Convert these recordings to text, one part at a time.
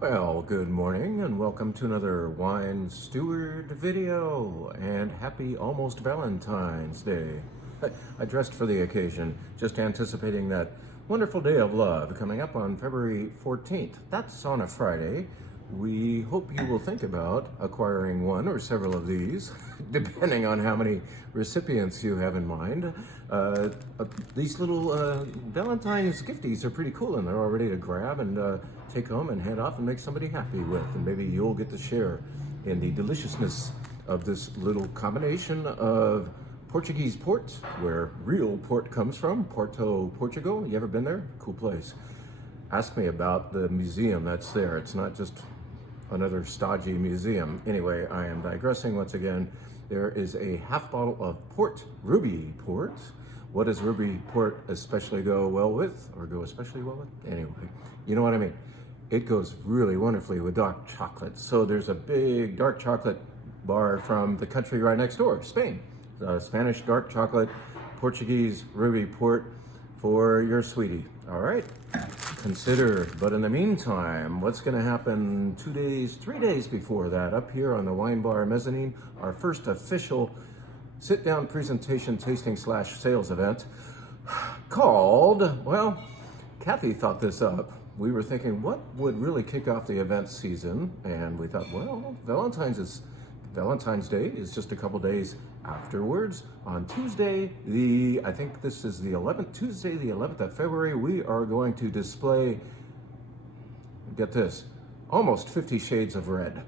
Well, good morning and welcome to another Wine Steward video, and happy almost Valentine's Day. I dressed for the occasion, just anticipating that wonderful day of love coming up on February 14th. That's on a Friday. We hope you will think about acquiring one or several of these, depending on how many recipients you have in mind. These little Valentine's gifties are pretty cool, and they're all ready to grab and take home and hand off and make somebody happy with. And maybe you'll get to share in the deliciousness of this little combination of Portuguese port, where real port comes from, Porto, Portugal. You ever been there? Cool place. Ask me about the museum that's there. It's not just another stodgy museum. Anyway, I am digressing once again. There is a half bottle of port, Ruby port. What does Ruby port especially go well with, or go especially well with? Anyway, you know what I mean. It goes really wonderfully with dark chocolate. So there's a big dark chocolate bar from the country right next door, Spain. Spanish dark chocolate, Portuguese Ruby port for your sweetie. All right, consider. But in the meantime, what's going to happen 3 days before that, up here on the WineBar mezzanine, our first official sit-down presentation, tasting / sales event called, well, Kathy thought this up. We were thinking, what would really kick off the event season? And we thought, well, Valentine's Day is just a couple days afterwards. On Tuesday, I think this is the 11th, Tuesday, the 11th of February, we are going to display, get this, almost 50 shades of red.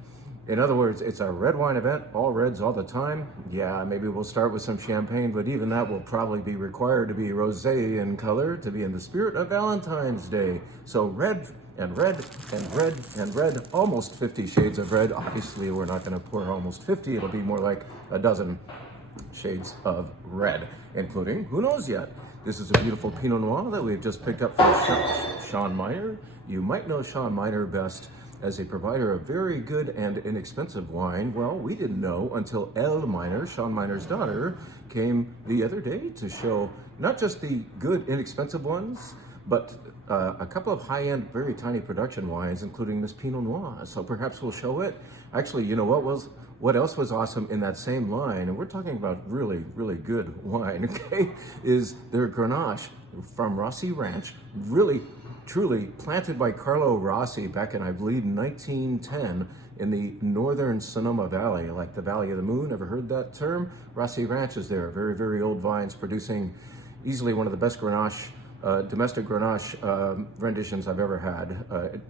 In other words, it's a red wine event, all reds all the time. Yeah, maybe we'll start with some champagne, but even that will probably be required to be rosé in color to be in the spirit of Valentine's Day. So red and red and red and red, almost 50 shades of red. Obviously, we're not going to pour almost 50. It'll be more like a dozen shades of red, including, who knows yet? This is a beautiful Pinot Noir that we've just picked up from Sean Miner. You might know Sean Miner best as a provider of very good and inexpensive wine. Well, we didn't know until Elle Miner, Sean Miner's daughter, came the other day to show not just the good, inexpensive ones, but a couple of high-end, very tiny production wines, including this Pinot Noir. So perhaps we'll show it. Actually, you know what else was awesome in that same line, and we're talking about really, really good wine, okay, is their Grenache from Rossi Ranch, really, truly planted by Carlo Rossi back in, I believe, 1910 in the northern Sonoma Valley, like the Valley of the Moon. Ever heard that term? Rossi Ranch is there, very, very old vines producing easily one of the best Grenache, domestic Grenache renditions I've ever had.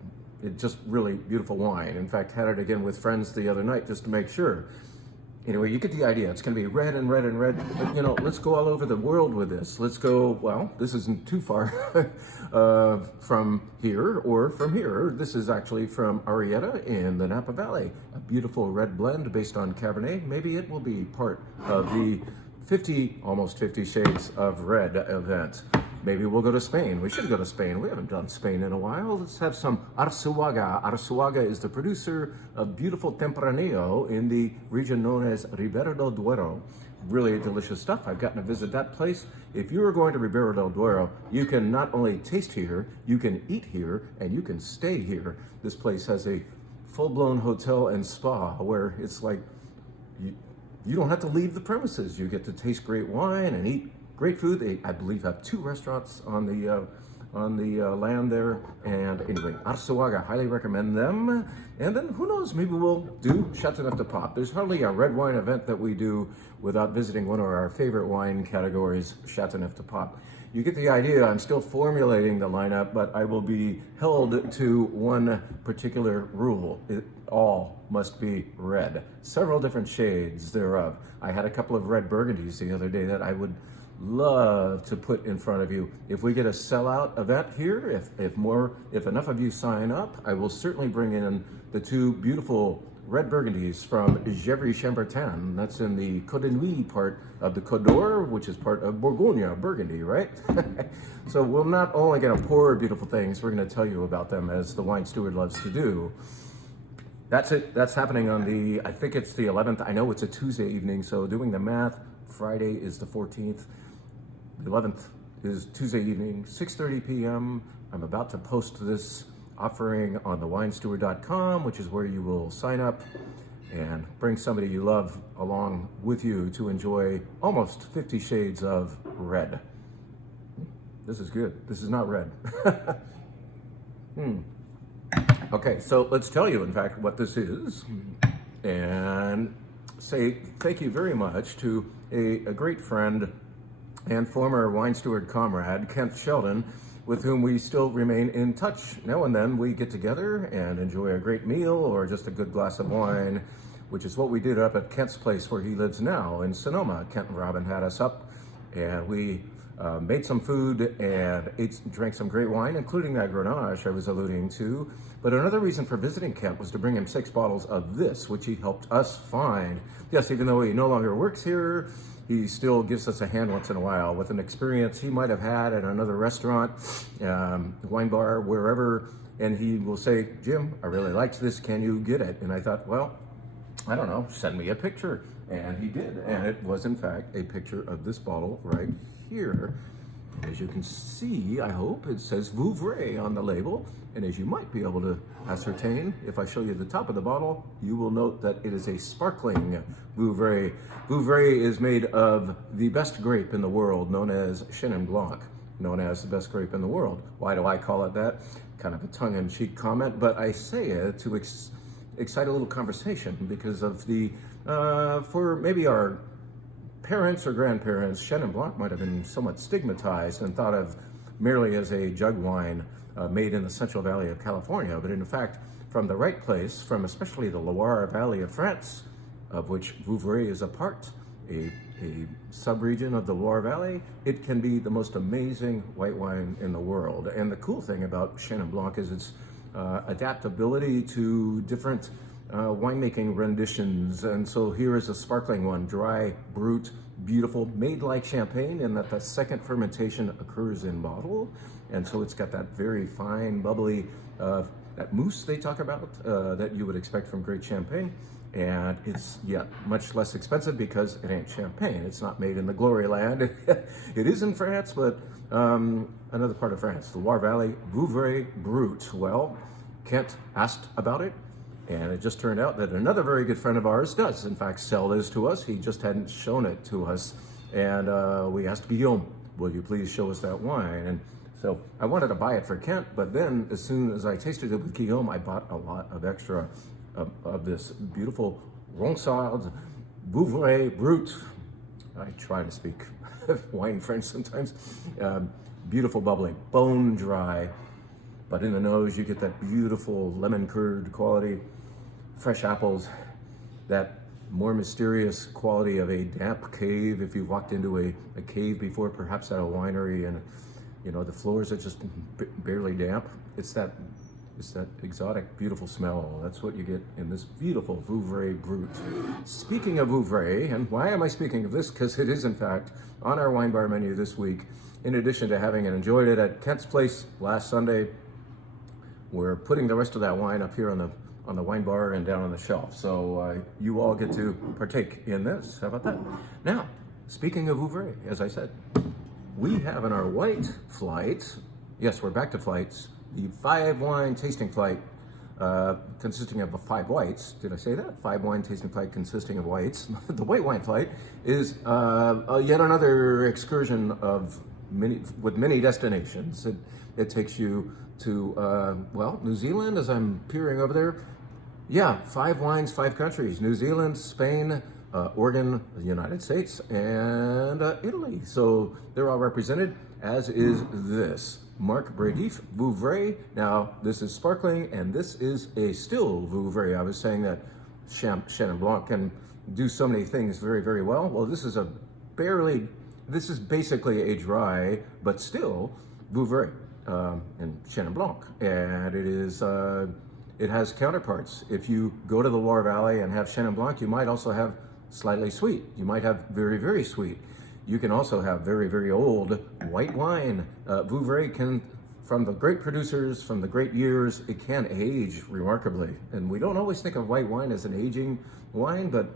It just really beautiful wine. In fact, had it again with friends the other night just to make sure. Anyway, you get the idea. It's going to be red and red and red. But, you know, let's go all over the world with this. Let's go, well, this isn't too far from here or from here. This is actually from Arrieta in the Napa Valley. A beautiful red blend based on Cabernet. Maybe it will be part of the almost 50 shades of red event. Maybe we'll go to Spain. We should go to Spain. We haven't done Spain in a while. Let's have some Arzuaga. Arzuaga is the producer of beautiful Tempranillo in the region known as Ribera del Duero. Really delicious stuff. I've gotten to visit that place. If you are going to Ribera del Duero, you can not only taste here, you can eat here, and you can stay here. This place has a full-blown hotel and spa where it's like you don't have to leave the premises. You get to taste great wine and eat great food. They, I believe, have 2 restaurants on the land there. And anyway, Arzuaga, highly recommend them. And then who knows, maybe we'll do Chateauneuf de Pop. There's hardly a red wine event that we do without visiting one of our favorite wine categories, Chateauneuf de Pop. You get the idea. I'm still formulating the lineup, but I will be held to one particular rule. It all must be red. Several different shades thereof. I had a couple of red burgundies the other day that I would love to put in front of you. If we get a sellout event here, if enough of you sign up, I will certainly bring in the 2 beautiful red burgundies from Gevrey-Chambertin. That's in the Côte d'Ivoire part of the Côte d'Or, which is part of Bourgogne, Burgundy, right? So we're not only going to pour beautiful things, we're going to tell you about them, as the wine steward loves to do. That's it. That's happening on the, I think it's the 11th. I know it's a Tuesday evening, so doing the math, Friday is the 14th. The 11th is Tuesday evening, 6:30 p.m. I'm about to post this offering on the winesteward.com, which is where you will sign up and bring somebody you love along with you to enjoy almost 50 shades of red. This is good. This is not red. Okay, so let's tell you, in fact, what this is, and say thank you very much to a great friend and former wine steward comrade, Kent Sheldon, with whom we still remain in touch. Now and then we get together and enjoy a great meal or just a good glass of wine, which is what we did up at Kent's place where he lives now in Sonoma. Kent and Robin had us up, and we made some food and drank some great wine, including that Grenache I was alluding to. But another reason for visiting Kent was to bring him 6 bottles of this, which he helped us find. Yes, even though he no longer works here, he still gives us a hand once in a while with an experience he might have had at another restaurant, wine bar, wherever, and he will say, Jim, I really liked this, can you get it? And I thought, well, I don't know, send me a picture. And he did, and it was in fact a picture of this bottle right here. As you can see, I hope, it says Vouvray on the label, and as you might be able to ascertain, if I show you the top of the bottle, you will note that it is a sparkling Vouvray. Vouvray is made of the best grape in the world, known as Chenin Blanc, known as the best grape in the world. Why do I call it that? Kind of a tongue-in-cheek comment, but I say it to excite a little conversation because of the, for maybe our parents or grandparents, Chenin Blanc might have been somewhat stigmatized and thought of merely as a jug wine made in the Central Valley of California, but in fact, from the right place, from especially the Loire Valley of France, of which Vouvray is a part, a sub-region of the Loire Valley, it can be the most amazing white wine in the world. And the cool thing about Chenin Blanc is its adaptability to different winemaking renditions. And so here is a sparkling one, dry, brut, beautiful, made like champagne in that the second fermentation occurs in bottle. And so it's got that very fine, bubbly, that mousse they talk about that you would expect from great champagne. And it's yet much less expensive because it ain't champagne. It's not made in the glory land. It is in France, but another part of France, the Loire Valley, Vouvray Brut. Well, Kent asked about it, and it just turned out that another very good friend of ours does, in fact, sell this to us. He just hadn't shown it to us. And we asked Guillaume, will you please show us that wine? And so I wanted to buy it for Kent, but then as soon as I tasted it with Guillaume, I bought a lot of extra of this beautiful Ronsard Vouvray Brut. I try to speak wine French sometimes. Beautiful, bubbly, bone dry, but in the nose you get that beautiful lemon curd quality, fresh apples, that more mysterious quality of a damp cave. If you've walked into a cave before, perhaps at a winery, and you know the floors are just barely damp, it's that exotic, beautiful smell. That's what you get in this beautiful Vouvray Brut. Speaking of Vouvray, and why am I speaking of this? Because it is, in fact, on our wine bar menu this week. In addition to having enjoyed it at Kent's place last Sunday, we're putting the rest of that wine up here on the wine bar and down on the shelf. So you all get to partake in this. How about that? Now, speaking of Vouvray, as I said, we have in our white flight, yes, we're back to flights, the 5 wine tasting flight consisting of 5 whites. Did I say that? 5 wine tasting flight consisting of whites. The white wine flight is yet another excursion with many destinations. It takes you to, well, New Zealand, as I'm peering over there. Yeah, 5 wines, 5 countries. New Zealand, Spain, Oregon, the United States, and Italy. So they're all represented, as is this. Marc Bredif Vouvray. Now, this is sparkling, and this is a still Vouvray. I was saying that Chenin Blanc can do so many things very, very well. Well, this is basically a dry, but still Vouvray and Chenin Blanc. And it has counterparts. If you go to the Loire Valley and have Chenin Blanc, you might also have slightly sweet. You might have very, very sweet. You can also have very, very old white wine. Vouvray can, from the great producers, from the great years, it can age remarkably. And we don't always think of white wine as an aging wine, but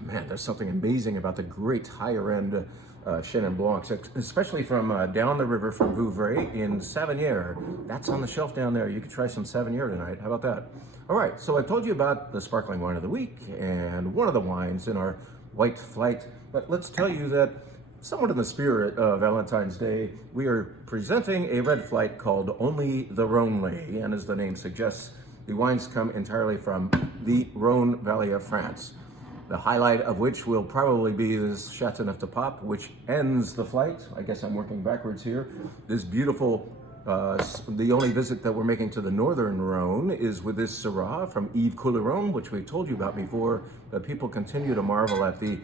man, there's something amazing about the great higher end Chenin Blancs, especially from down the river from Vouvray in Savinière. That's on the shelf down there. You could try some Savinière tonight. How about that? All right, so I told you about the sparkling wine of the week and one of the wines in our white flight, but let's tell you that somewhat in the spirit of Valentine's Day, we are presenting a red flight called Only the RHONELY, and as the name suggests, the wines come entirely from the Rhone Valley of France. The highlight of which will probably be this Châteauneuf-du-Pape, which ends the flight. I guess I'm working backwards here. This beautiful, the only visit that we're making to the northern Rhone is with this Syrah from Yves Couleron, which we told you about before. But people continue to marvel at the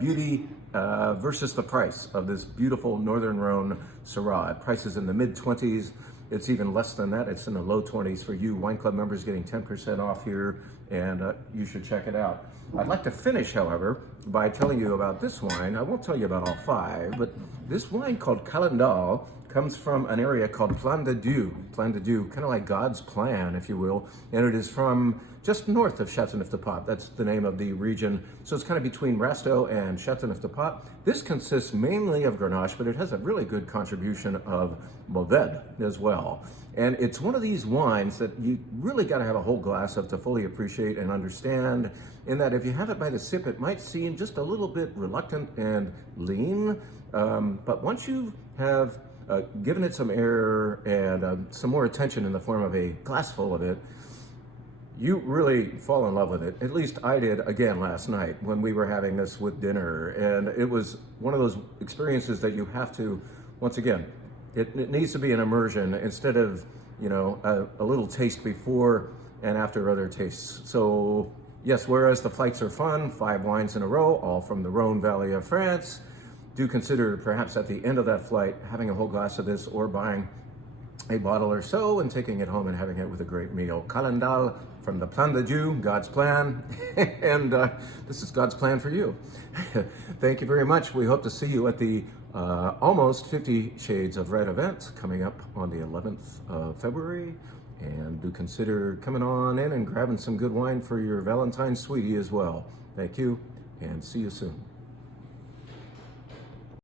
beauty versus the price of this beautiful northern Rhone Syrah. Prices in the mid-20s. It's even less than that. It's in the low 20s for you wine club members, getting 10% off here, and you should check it out. I'd like to finish, however, by telling you about this wine. I won't tell you about all five, but this wine called Calendal comes from an area called Plan de Dieu. Plan de Dieu, kind of like God's plan, if you will, and it is from just north of Châteauneuf-du-Pape. That's the name of the region. So it's kind of between Rasteau and Châteauneuf-du-Pape. This consists mainly of Grenache, but it has a really good contribution of Mourvedre as well. And it's one of these wines that you really got to have a whole glass of to fully appreciate and understand, in that if you have it by the sip, it might seem just a little bit reluctant and lean. But once you have given it some air and some more attention in the form of a glass full of it, you really fall in love with it. At least I did again last night when we were having this with dinner. And it was one of those experiences that you have to, once again, it needs to be an immersion instead of, you know, a little taste before and after other tastes. So yes, whereas the flights are fun, 5 wines in a row, all from the Rhone Valley of France, do consider perhaps at the end of that flight having a whole glass of this or buying a bottle or so and taking it home and having it with a great meal. Calendal from the Plan de Dieu, God's plan, and this is God's plan for you. Thank you very much. We hope to see you at the almost 50 Shades of Red event coming up on the 11th of February. And do consider coming on in and grabbing some good wine for your Valentine's sweetie as well. Thank you, and see you soon.